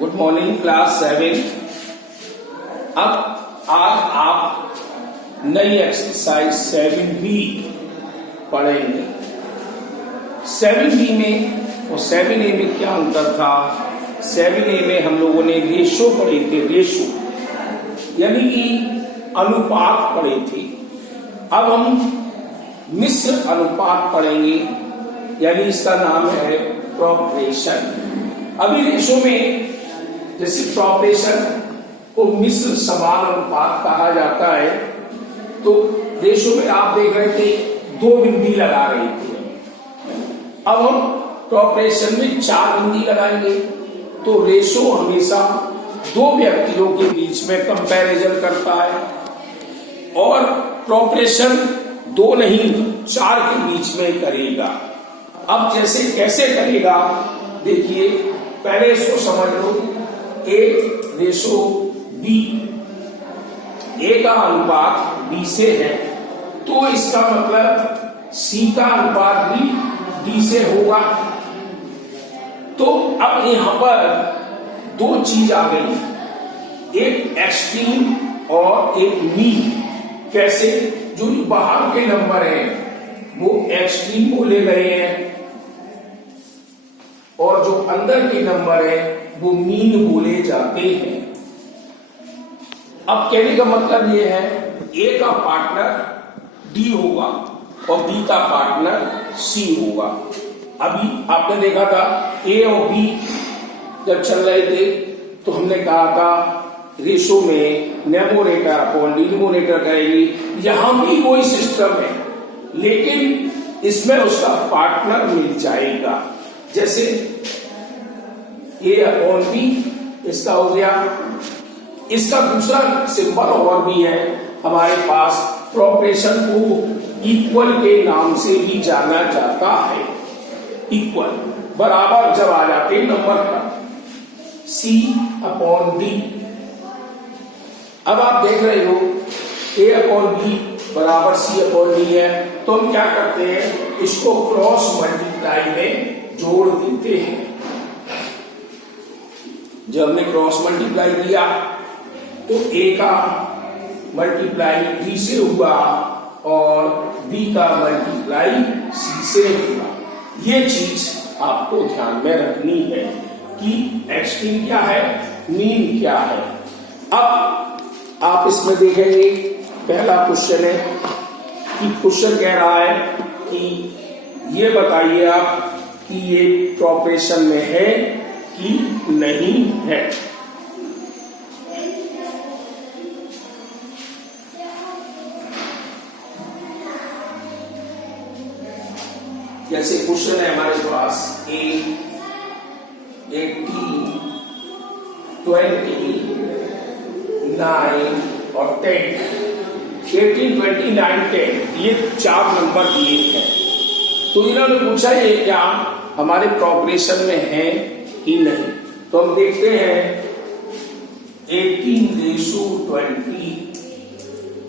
Good morning class 7। अब आज आप नई एक्सरसाइज 7B पढ़ेंगे। 7B में और 7A में क्या अंतर था? 7A में हम लोगों ने रेशो पढ़े थे, रेशो यानी कि अनुपात पढ़े थे। अब हम मिश्र अनुपात पढ़ेंगे, यानी इसका नाम है प्रोपोर्शन। अभी रेशो में जैसे प्रोपोर्शन को मिश्र समान अनुपात कहा जाता है, तो रेशो में आप देख रहे थे 2 बिंदी लगा रही थी। अब हम प्रोपोर्शन में 4 बिंदी लगाएंगे। तो रेशो हमेशा 2 व्यक्तियों के बीच में कंपैरिजन करता है और प्रोपोर्शन 2 नहीं 4 के बीच में करेगा। अब जैसे कैसे करेगा देखिए, पहले इसको समझ लो। A रेशो B, A का अनुपात B से है, तो इसका मतलब C का अनुपात भी D से होगा। तो अब यहां पर 2 चीज आ गई, एक एक्सट्रीम और एक मीन। कैसे? जो बाहर के नंबर हैं वो एक्सट्रीम बोले गए हैं और जो अंदर के नंबर है वो मीन बोले जाते हैं। अब कहने का मतलब ये है, A का पार्टनर D होगा और B का पार्टनर C होगा। अभी आपने देखा था A और B जब चल रहे थे तो हमने कहा था रेशो में न्यूमरेटर अपॉन डिनोमिनेटर करेगी। यहां भी वही सिस्टम है, लेकिन इसमें उसका पार्टनर मिल जाएगा। जैसे A अपॉन B इसका हो गया। इसका दूसरा सिंबल और भी है हमारे पास। प्रोपोर्शन को इक्वल के नाम से भी जाना जाता है। इक्वल बराबर जब आ जाते नंबर पर, C अपॉन D। अब आप देख रहे हो A अपॉन B बराबर C अपॉन D है, तो हम क्या करते हैं, इसको क्रॉस मल्टीप्लाई में जोड़ देते हैं। जब हमने क्रॉस मल्टीप्लाई किया तो A का मल्टीप्लाई D से हुआ और B का मल्टीप्लाई C से हुआ। ये चीज आपको ध्यान में रखनी है कि एक्सट्रीम क्या है, मीन क्या है। अब आप इसमें देखेंगे, पहला क्वेश्चन है कि क्वेश्चन कह रहा है कि ये बताइए आप कि ये प्रोपोर्शन में है कि नहीं है। जैसे क्वेश्चन है हमारे पास 8, 18, 20, 9 और 10। 18, 20, 9, 10 ये 4 नंबर दिए हैं। तो इन्होंने पूछा ये क्या हमारे प्रोपोर्शन में है कि नहीं। तो हम देखते हैं 18 रेशो 20,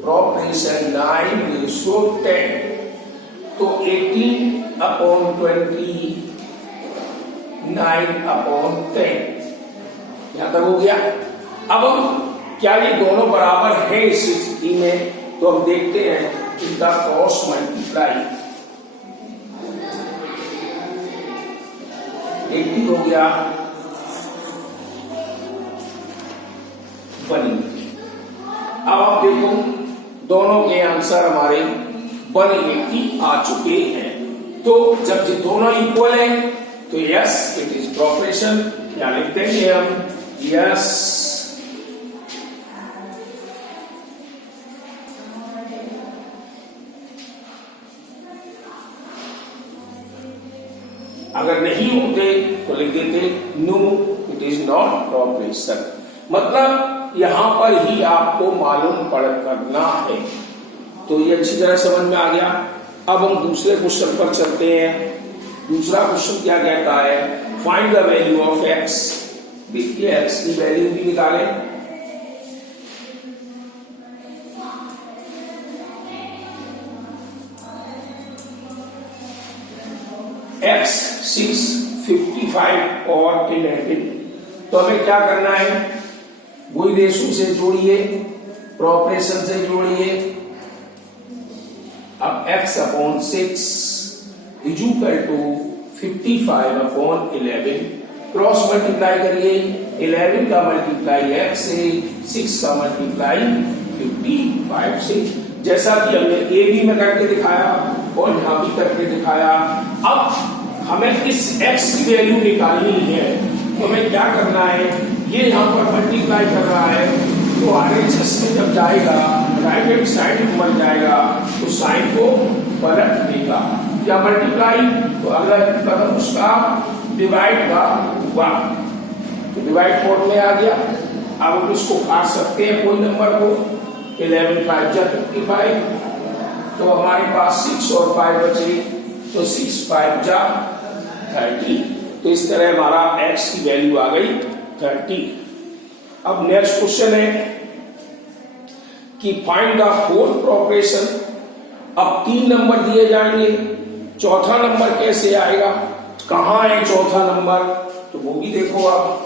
प्रोपोर्शन 9 रेशो 10। तो 18 अपॉन 20, 9 अपॉन 10 यहां तक हो गया। अब हम क्या ये दोनों बराबर है इस स्थिति में, तो हम देखते हैं इनका क्रॉस मल्टीप्लाई। 80 हो गया, बनेगी। अब आप देखो दोनों के आंसर हमारे 180 आ चुके हैं। तो जब ये दोनों इक्वल हैं तो यस इट इज प्रोपोर्शन। या लिखते हैं हम यस अगर नहीं होते तो लिख देते no it is not proportion. मतलब यहां पर ही आपको मालूम पड़ करना है। तो ये अच्छी तरह समझ में आ गया। अब हम दूसरे क्वेश्चन पर चलते हैं। दूसरा क्वेश्चन क्या कहता है, find the value of x। देखिए x की वैल्यू भी निकालें। x 6, 55 और 11 तो हमें क्या करना है, वही रेशो से जोड़िए, प्रोपरेशन से जोड़िए। अब x/6 is equal to 55/11, cross multiply करिए, 11 का मल्टीप्लाई x से, 6 का मल्टीप्लाई 55 से, जैसा कि हमने ए बी में करके दिखाया और यहां भी करके दिखाया। अब हमें इस x की वैल्यू निकालनी है, तो हमें क्या करना है, ये यहां पर मल्टीप्लाई कर रहा है, तो RHS में जब जाएगा राइट हैंड साइड मर जाएगा तो साइन को पलट देगा। क्या मल्टीप्लाई, तो अगला कदम उसका डिवाइड का हुआ, तो डिवाइड मोड में आ गया। अब हम इसको काट सकते हैं कोई नंबर को, 11 5 जा 55, तो हमारे पास 6 और 5 बचे, तो 6 5 जा 30। तो इस तरह हमारा x की वैल्यू आ गई 30। अब नेक्स्ट क्वेश्चन है कि फाइंड द फोर्थ प्रोपरेशन। अब 3 नंबर दिए जाएंगे, चौथा नंबर कैसे आएगा, कहां है चौथा नंबर, तो वो भी देखो आप।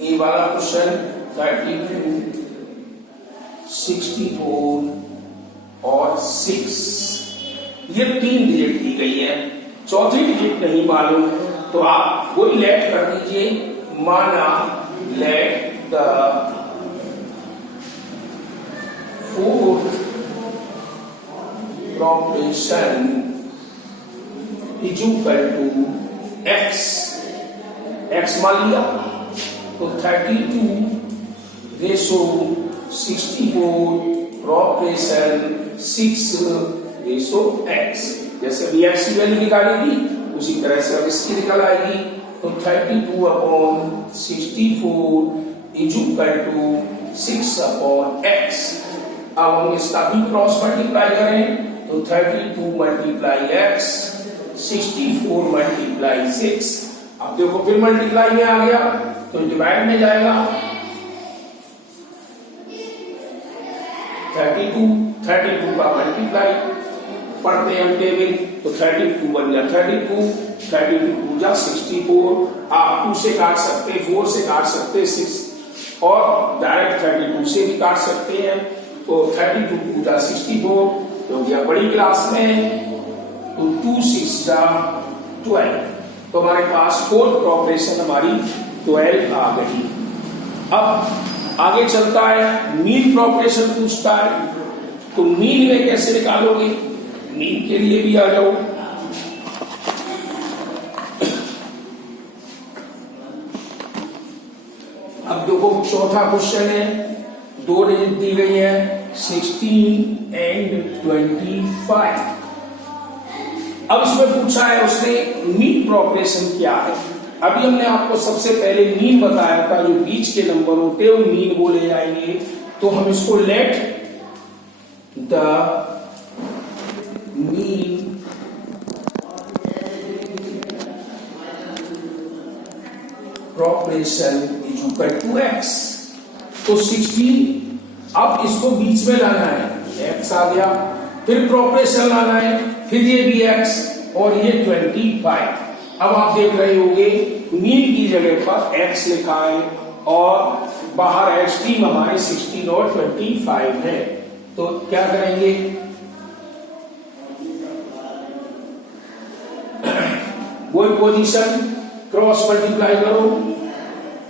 ये वाला क्वेश्चन 32, 64 और 6, ये 3 डिजिट दी गई है, चौथी डिजिट नहीं मालूम, तो आप वही लेट कर दीजिए, माना let the fourth proportion is equal to x मान लिया, तो 32 रेशो 64 प्रोपरेशन 6 रेशो x। जैसे अभी x की वैल्यू निकाली थी उसी तरह से अब इसकी निकल आएगी, तो 32/64 इज इक्वल टू 6/x। अब हम इसका भी क्रॉस मल्टीप्लाई करें, तो 32 × x 64 × 6। अब देखो फिर मल्टीप्लाई में आ गया, तो डिवाइड में जाएगा, 32 का मल्टीप्लाई पढ़ते हैं हम टेबल, तो 32 बन जा 32 2 जा 64। आप 2 से काट सकते, 4 से काट सकते, 6 और डायरेक्ट 32 से भी काट सकते हैं, तो 32 2 जा 64 तो गया बड़ी क्लास में, तो 2 6 जा 12, तो हमारे पास फोर्थ प्रोपरेशन हमारी 12 आ गई। अब आगे चलता है, मीन प्रोपरेशन पूछता है, तो मीन में कैसे निकालोगे, मीन के लिए भी आ जाओ। अब देखो चौथा क्वेश्चन है, 2 डिजिट दी गई है, 16 and 25। अब इसमें पूछा है उसने मीन प्रोपरेशन क्या है। अभी हमने आपको सबसे पहले मीन बताया था, जो बीच के नंबर होते हैं वो मीन बोले जाएंगे, तो हम इसको let the mean proportion is equal to x। तो 16, अब इसको बीच में लाना है, x आ गया, फिर प्रोपरेशन लाना है, फिर ये भी x और ये 25। अब आप देख रहे होंगे मीन की जगह पर x लिखा है और बाहर एक्सट्रीम हमारे 16 और 25 है, तो क्या करेंगे, वही पोजीशन, क्रॉस मल्टीप्लाई करो,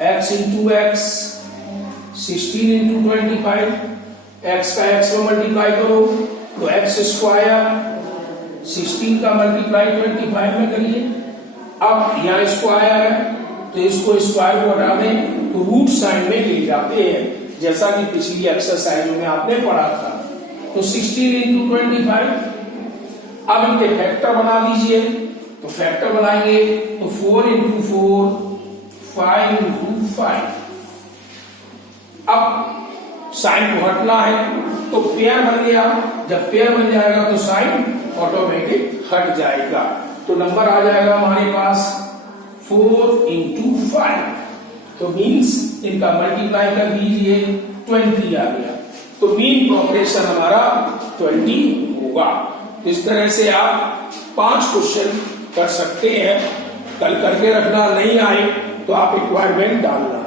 x into x 16 into 25, x का x में मल्टीप्लाई करो तो x स्क्वायर 16 का मल्टीप्लाई 25 में करिए। अब यहाँ स्क्वायर है तो इसको स्क्वायर को हटा दें तो रूट साइन में ले जाते हैं, जैसा कि पिछली एक्सरसाइज में आपने पढ़ा था। तो 16 इंटू 25, अब इनके फैक्टर बना दीजिए, तो फैक्टर बनाएंगे तो 4 इंटू 4 5 इंटू 5। अब साइन को हटना है तो पेयर बन गया, जब पेयर बन जाएगा तो साइन ऑटोमेटिक हट जाएगा, तो नंबर आ जाएगा हमारे पास 4 इंटू 5, तो मीन्स इनका मल्टीप्लाई कर दीजिए, 20 आ गया। तो मीन प्रोग्रेशन हमारा 20 होगा। इस तरह से आप 5 क्वेश्चन कर सकते हैं। कल करके रखना, नहीं आए तो आप रिक्वायरमेंट डालना।